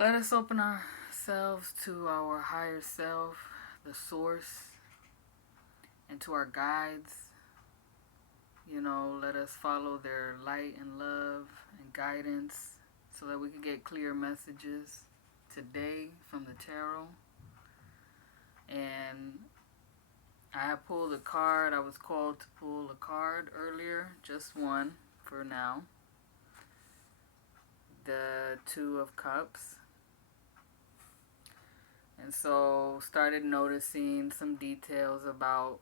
Let us open ourselves to our higher self, the source, and to our guides. Let us follow their light and love and guidance so that we can get clear messages today from the tarot. And I have pulled a card. I was called to pull a card earlier, just one for now. The Two of Cups. And so started noticing some details about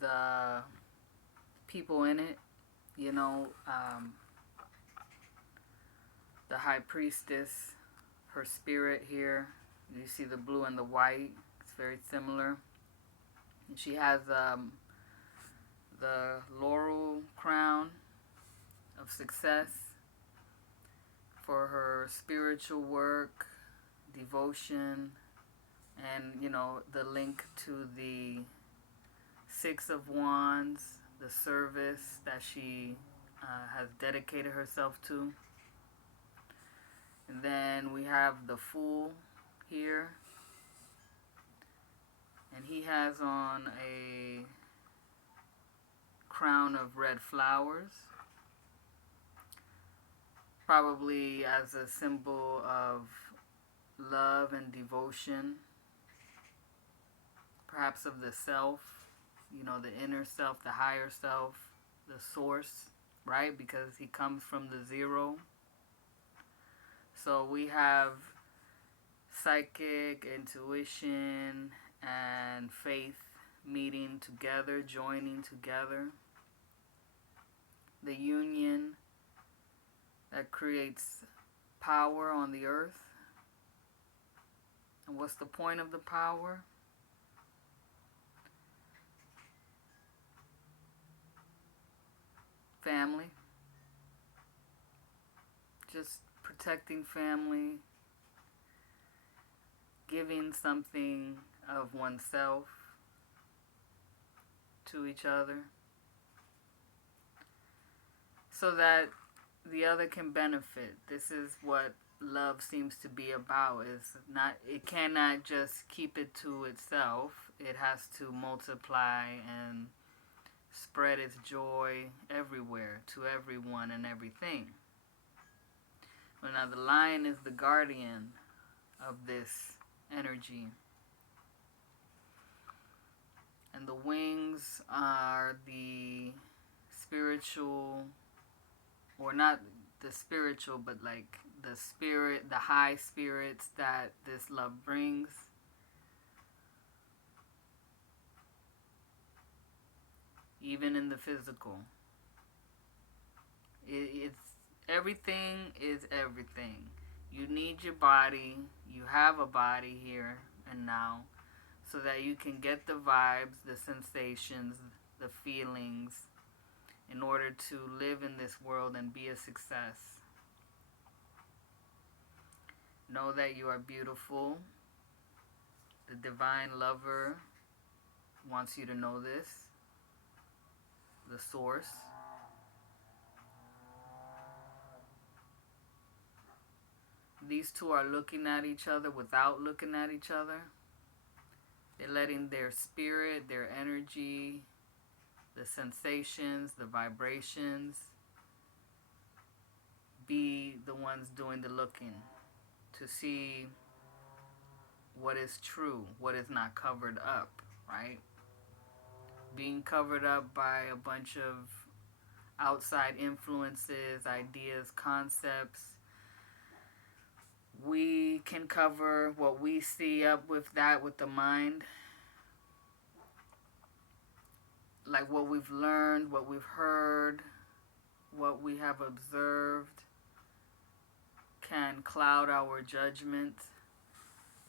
the people in it. The High Priestess, her spirit here. You see the blue and the white. It's very similar. And she has the laurel crown of success for her spiritual work, devotion, and the link to the Six of Wands, the service that she has dedicated herself to. And then we have the Fool here, and he has on a crown of red flowers, probably as a symbol of love and devotion, perhaps of the self, the inner self, the higher self, the source, right? Because he comes from the zero. So we have psychic, intuition, and faith meeting together, joining together. The union that creates power on the earth. And what's the point of the power? Family. Just protecting family, giving something of oneself to each other so that the other can benefit. This is what love seems to be about. It cannot just keep it to itself. It has to multiply and spread its joy everywhere to everyone and everything. Well, now the lion is the guardian of this energy. And the wings are the spiritual, or not the spiritual, but like the spirit, the high spirits that this love brings. Even in the physical. It's everything is everything. You need your body. You have a body here and now, so that you can get the vibes, the sensations, the feelings, in order to live in this world and be a success. Know that you are beautiful. The divine lover wants you to know this. The source. These two are looking at each other without looking at each other. They're letting their spirit, their energy, the sensations, the vibrations be the ones doing the looking to see what is true, what is not covered up, right? Being covered up by a bunch of outside influences, ideas, concepts. We can cover what we see up with that, with the mind. Like what we've learned, what we've heard, what we have observed can cloud our judgment.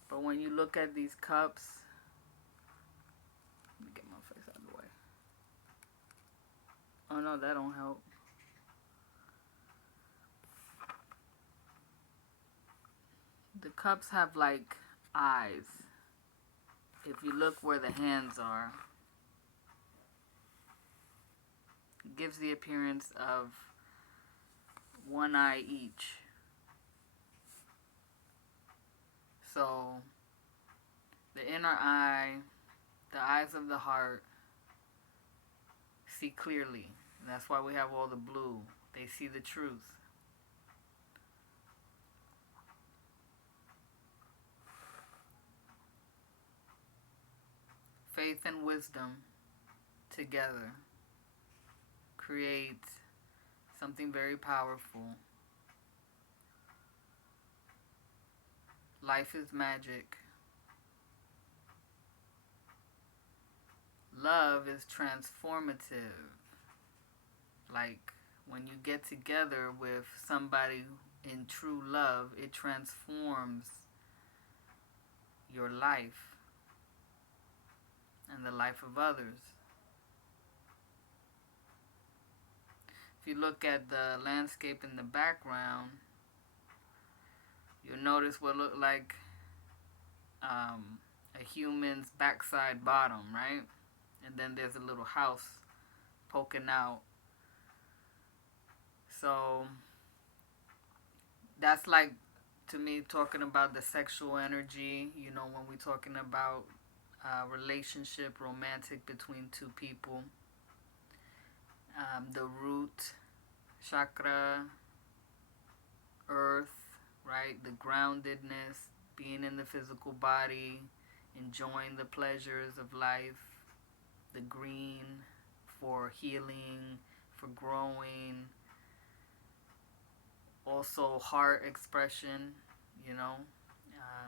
But when you look at these cups, let me get my face out of the way. Oh no, that don't help. The cups have like eyes. If you look where the hands are, it gives the appearance of one eye each. So, the inner eye, the eyes of the heart, see clearly. And that's why we have all the blue. They see the truth. Faith and wisdom together create something very powerful. Life is magic. Love is transformative. Like when you get together with somebody in true love, it transforms your life and the life of others. If you look at the landscape in the background, you'll notice what look like a human's backside bottom, right? And then there's a little house poking out. So that's like, to me, talking about the sexual energy, you know, when we're talking about relationship, romantic between two people. The root chakra, earth, right? The groundedness, being in the physical body, enjoying the pleasures of life. The green for healing, for growing. Also heart expression, you know,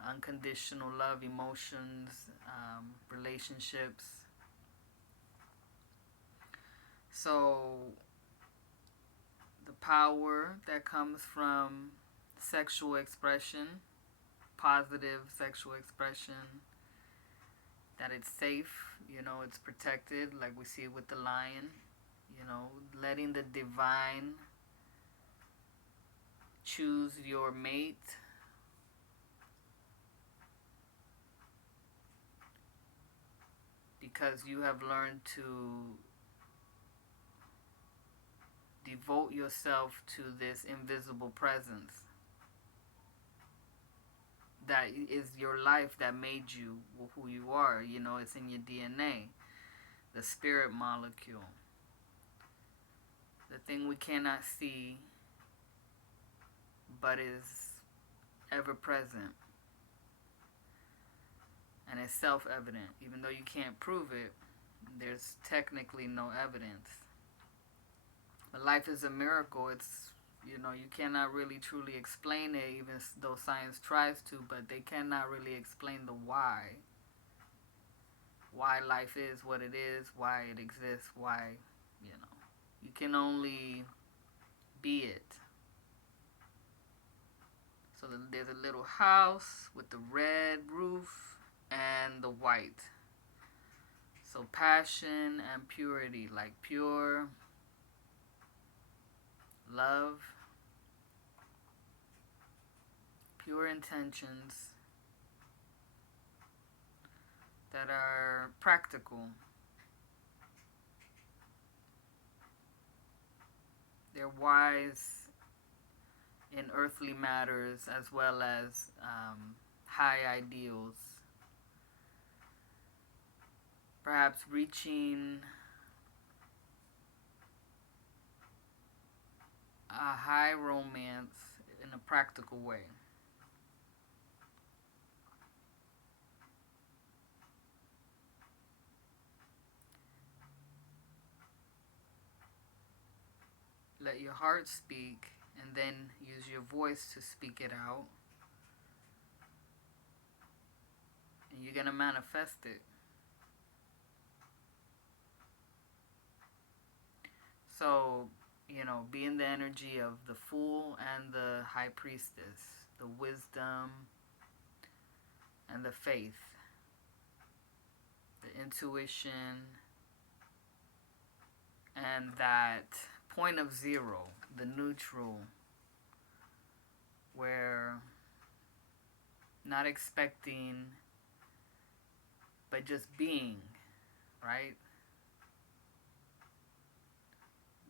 unconditional love, emotions, relationships. So the power that comes from sexual expression, positive sexual expression, that it's safe, you know, it's protected, like we see with the lion, you know, letting the divine choose your mate. Because you have learned to devote yourself to this invisible presence that is your life, that made you who you are. You know, it's in your DNA, the spirit molecule, the thing we cannot see but is ever present and is self-evident. Even though you can't prove it, there's technically no evidence. But life is a miracle. It's, you know, you cannot really truly explain it, even though science tries to, but they cannot really explain the why. Why life is what it is, why it exists, why, you know. You can only be it. So there's a little house with the red roof and the white. So passion and purity, like pure love, pure intentions that are practical. They're wise in earthly matters as well as high ideals. Perhaps reaching a high romance in a practical way. Let your heart speak and then use your voice to speak it out. And you're going to manifest it. So, you know, be in the energy of the Fool and the High Priestess, the wisdom and the faith, the intuition, and that point of zero, the neutral, where not expecting, but just being, right?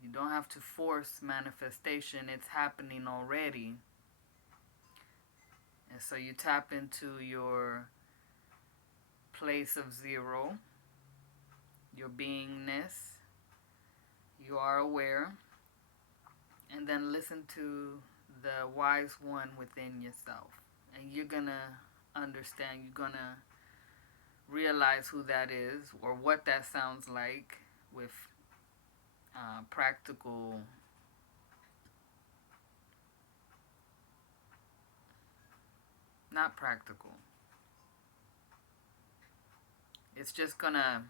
You don't have to force manifestation. It's happening already. And so you tap into your place of zero, your beingness. You are aware. And then listen to the wise one within yourself. And you're going to understand, you're going to realize who that is or what that sounds like with practical, not practical. It's just going to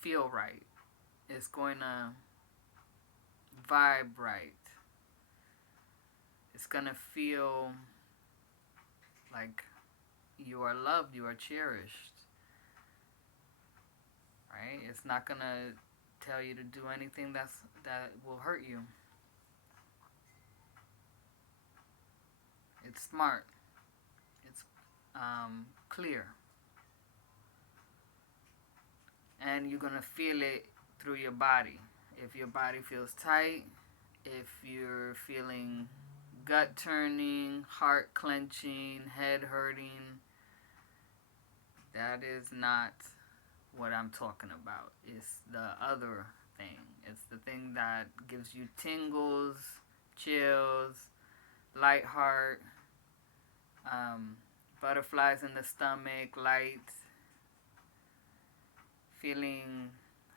feel right. It's going to vibe right. It's going to feel like you are loved, you are cherished. Right? It's not going to tell you to do anything that will hurt you. It's smart. It's clear. And you're going to feel it through your body. If your body feels tight, if you're feeling gut turning, heart clenching, head hurting, that is not what I'm talking about. It's the other thing. It's the thing that gives you tingles, chills, light heart, butterflies in the stomach, light, feeling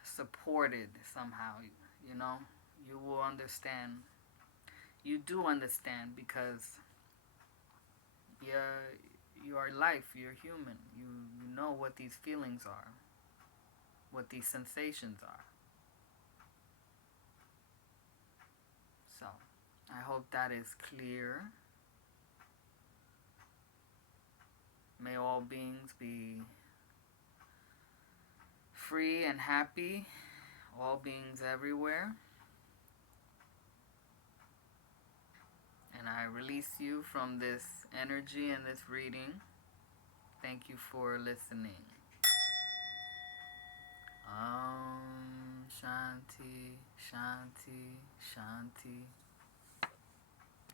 supported somehow. You know, you will understand. You do understand because you are life, you're human. You know what these feelings are, what these sensations are. So, I hope that is clear. May all beings be free and happy, all beings everywhere. And I release you from this energy and this reading. Thank you for listening. Om Shanti, Shanti, Shanti.